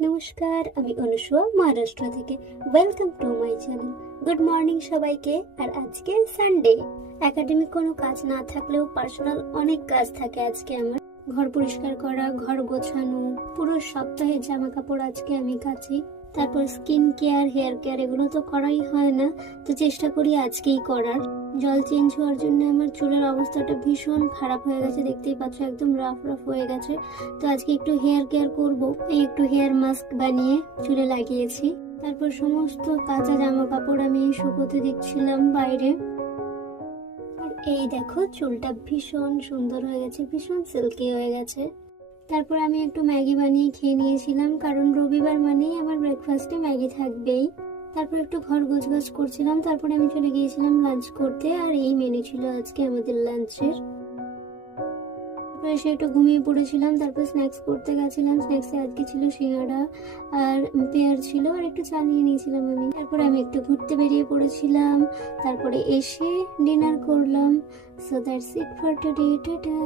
নমস্কার, আমি অনুসুয়া মহারাষ্ট্র থেকে। Welcome to my channel. Good morning সবাইকে। আর আজকে সানডে, একাডেমিক কোনো কাজ না থাকলেও পার্সোনাল অনেক কাজ থাকে আজকে আমার। ঘর পরিষ্কার করা, ঘর গোছানো, পুরো সপ্তাহের জামা কাপড় আজকে আমি কাচি। তারপর স্কিন কেয়ার, হেয়ার কেয়ার এগুলো তো করাই হয় না, তো চেষ্টা করি আজকেই করার। জল চেঞ্জ হওয়ার জন্য আমার চুলের অবস্থাটা ভীষণ খারাপ হয়ে গেছে, দেখতেই পাচ্ছ একদম রাফ রাফ হয়ে গেছে। তো আজকে একটু হেয়ার কেয়ার করব, এই একটু হেয়ার মাস্ক বানিয়ে চুলে লাগিয়েছি। তারপর সমস্ত কাঁচা জামা কাপড় আমি শুকোতে দিচ্ছিলাম বাইরে। আর এই দেখো, চুলটা ভীষণ সুন্দর হয়ে গেছে, ভীষণ সিল্কি হয়ে গেছে। তারপর আমি একটু ম্যাগি বানিয়ে খেয়ে নিয়েছিলাম, কারণ রবিবার মানেই আমার ব্রেকফাস্টে ম্যাগি থাকবেই। তারপর একটু ঘর গোছগাছ করছিলাম, তারপরে আমি চলে গিয়েছিলাম লাঞ্চ করতে। আর এই মেনু ছিল আজকে আমাদের লাঞ্চের। তারপর এসে একটু ঘুমিয়ে পড়েছিলাম, তারপর স্ন্যাক্স করতে গেছিলাম। স্ন্যাক্সে আজকে ছিল সিঙ্গাড়া আর পেয়ার ছিল, আর একটু চা নিয়ে নিয়েছিলাম আমি। তারপরে আমি একটু ঘুরতে বেরিয়ে পড়েছিলাম, তারপরে এসে ডিনার করলাম। So that's it for today, tata.